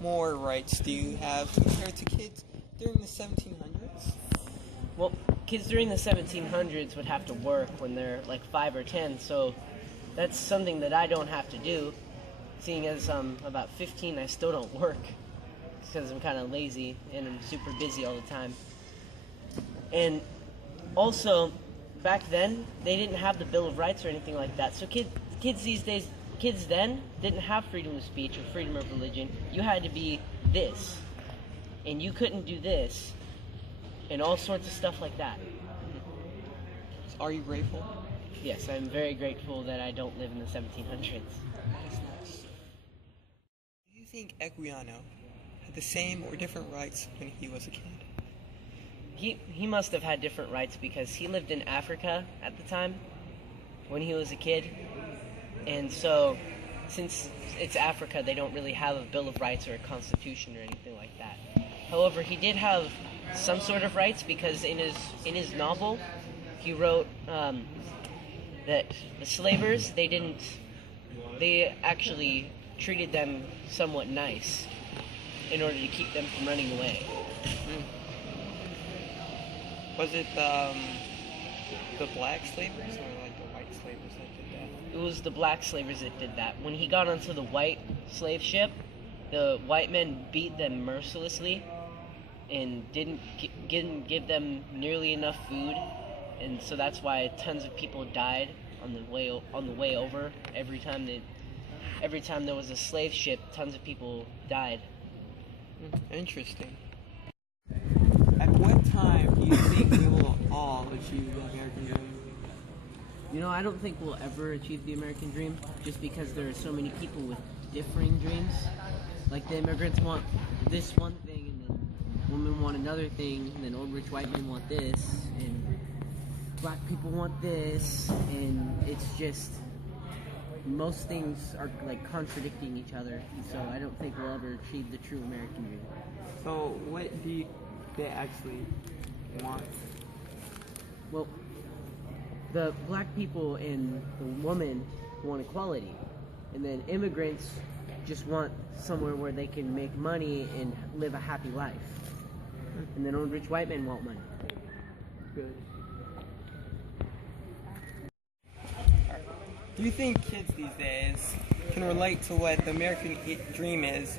more rights do you have compared to kids during the 1700s? Well, kids during the 1700s would have to work when they're like 5 or 10, so that's something that I don't have to do. Seeing as I'm about 15, I still don't work because I'm kind of lazy and I'm super busy all the time. And also, back then, they didn't have the Bill of Rights or anything like that. So kids these days, kids then didn't have freedom of speech or freedom of religion. You had to be this, and you couldn't do this, and all sorts of stuff like that. Are you grateful? Yes, I'm very grateful that I don't live in the 1700s. That's nice. Do you think Equiano had the same or different rights when he was a kid? He must have had different rights because he lived in Africa at the time when he was a kid. And so, since it's Africa, they don't really have a Bill of Rights or a constitution or anything like that. However, he did have some sort of rights because in his novel, he wrote that the slavers, they actually treated them somewhat nice in order to keep them from running away. Was it the black slavers or like the white slavers that did that? It was the black slavers that did that. When he got onto the white slave ship, the white men beat them mercilessly and didn't give them nearly enough food, and so that's why tons of people died on the way over. Every time there was a slave ship, tons of people died. Interesting. At what time do you think we will all achieve the American dream? You know, I don't think we'll ever achieve the American dream just because there are so many people with differing dreams. Like the immigrants want this one thing, and then women want another thing, and then old rich white men want this, and black people want this, and it's just most things are like contradicting each other. So I don't think we'll ever achieve the true American dream. So what do they actually want? Well, the black people and the woman want equality, and then immigrants just want somewhere where they can make money and live a happy life. And then old rich white men want money. Good. Do you think kids these days can relate to what the American dream is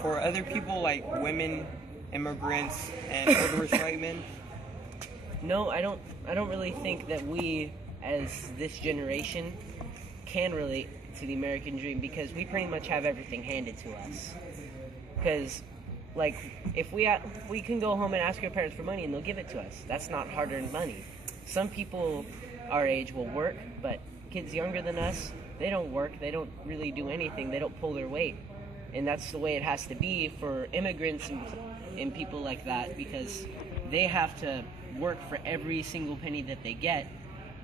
for other people like women, immigrants, and older rich white men? No, I don't really think that we, as this generation, can relate to the American dream because we pretty much have everything handed to us. Because, like, if we can go home and ask our parents for money and they'll give it to us. That's not hard-earned money. Some people our age will work, but kids younger than us, they don't work. They don't really do anything. They don't pull their weight. And that's the way it has to be for immigrants and people like that, because they have to work for every single penny that they get,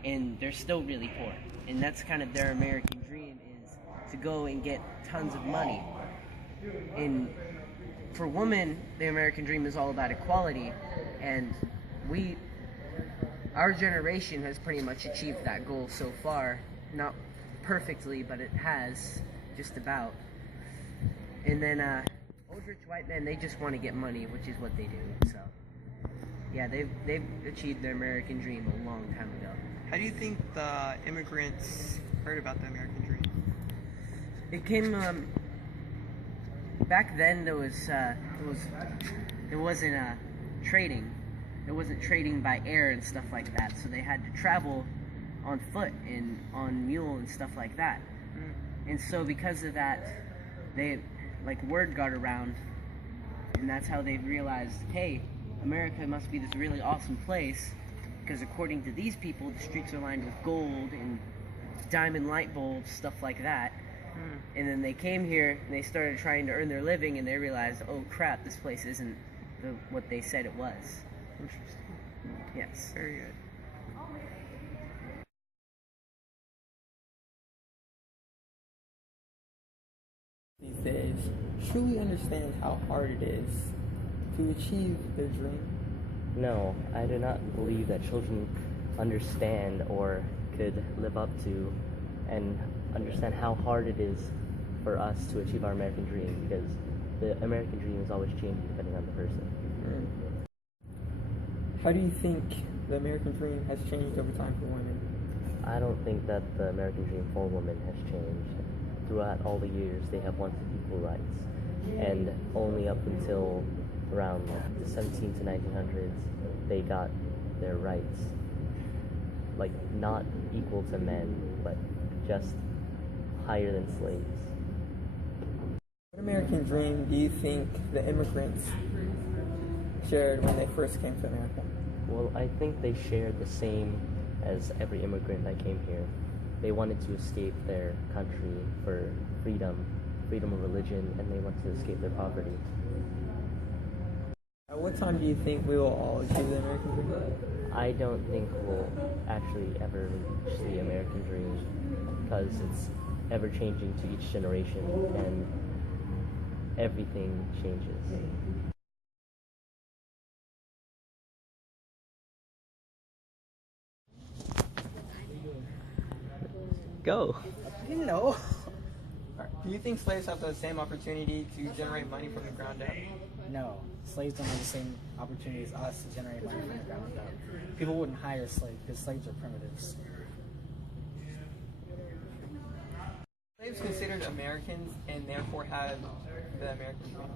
and they're still really poor. And that's kind of their American dream, is to go and get tons of money. And for women, the American dream is all about equality, and our generation has pretty much achieved that goal so far. Not perfectly, but it has, just about. And then old rich white men, they just want to get money, which is what they do. So yeah, they've achieved their American dream a long time ago. How do you think the immigrants heard about the American dream? It came back then. There wasn't trading. There wasn't trading by air and stuff like that. So they had to travel on foot and on mule and stuff like that. And so because of that, word got around, and that's how they realized, hey, America must be this really awesome place, because according to these people, the streets are lined with gold and diamond light bulbs, stuff like that. And then they came here and they started trying to earn their living, and they realized, oh crap, this place isn't what they said it was. Interesting. Yes. Very good. These days truly understands how hard it is to achieve their dream? No, I do not believe that children understand or could live up to and understand how hard it is for us to achieve our American dream, because the American dream is always changing depending on the person. How do you think the American dream has changed over time for women? I don't think that the American dream for women has changed. Throughout all the years, they have wanted equal rights, and only up until around the 17 to 1900s, they got their rights, like not equal to men, but just higher than slaves. What American dream do you think the immigrants shared when they first came to America? Well, I think they shared the same as every immigrant that came here. They wanted to escape their country for freedom of religion, and they wanted to escape their poverty. At what time do you think we will all achieve the American dream? I don't think we'll actually ever reach the American dream because it's ever changing to each generation and everything changes. Go. You know. Do you think slaves have the same opportunity to generate money from the ground up? No, slaves don't have the same opportunity as us to generate money from the ground up. People wouldn't hire slaves because slaves are primitives. Slaves considered Americans and therefore have the American dream.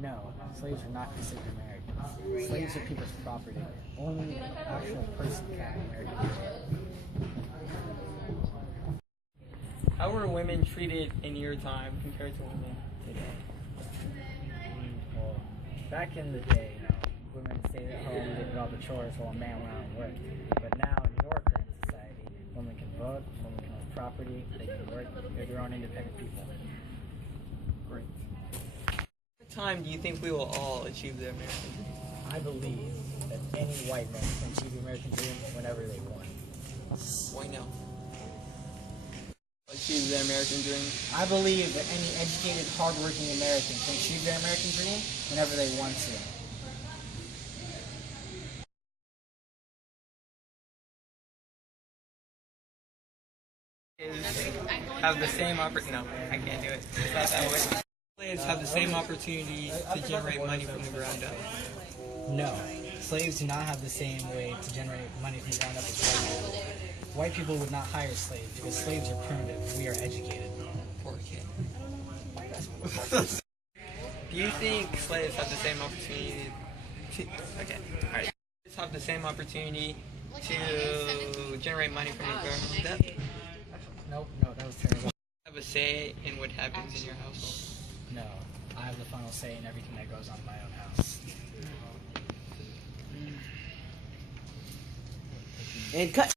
No, slaves are not considered Americans. Slaves are people's property. Only an actual person can have an American dream. How were women treated in your time compared to women today? Well, back in the day, women stayed at home, they did all the chores while a man went out and worked. But now, in your current society, women can vote, women can own property, they can work, they're their own independent people. Great. What time do you think we will all achieve the American dream? I believe that any white man can achieve the American dream whenever they want. Why no? Achieve the American dream? I believe that any educated, hardworking American can achieve their American dream whenever they want to. Have the same opportunity. No, I can't do it. It's not that way. Slaves have the same opportunity to generate money from the ground up. No, slaves do not have the same way to generate money from the ground up as white people. White people would not hire slaves because slaves are primitive. We are educated. Poor kid. Do you think slaves have the same opportunity to... Okay, alright. Slaves have the same opportunity to generate money from the ground up? Nope, no, that was terrible. Have a say in what happens in your household? No, I have the final say in everything that goes on in my own house. And cut.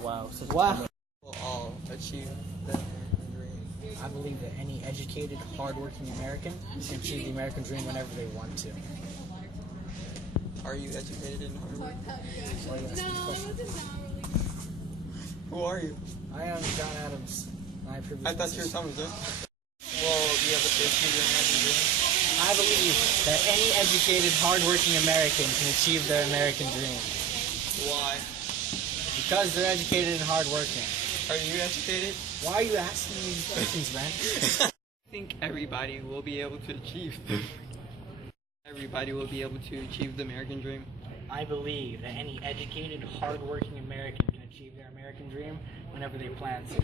Wow. Wow. We'll all achieve the American dream. I believe that any educated, hardworking American can achieve the American dream whenever they want to. Are you educated in Harvard? Why are you asking this question? Who are you? I am John Adams. I thought you were Thomas Jefferson. Well, do you have a achieve the American dream? I believe that any educated, hardworking American can achieve their American dream. Why? Because they're educated and hardworking. Are you educated? Why are you asking me these questions, man? I think everybody will be able to achieve. Everybody will be able to achieve the American dream. I believe that any educated, hardworking American can achieve their American dream whenever they plan to.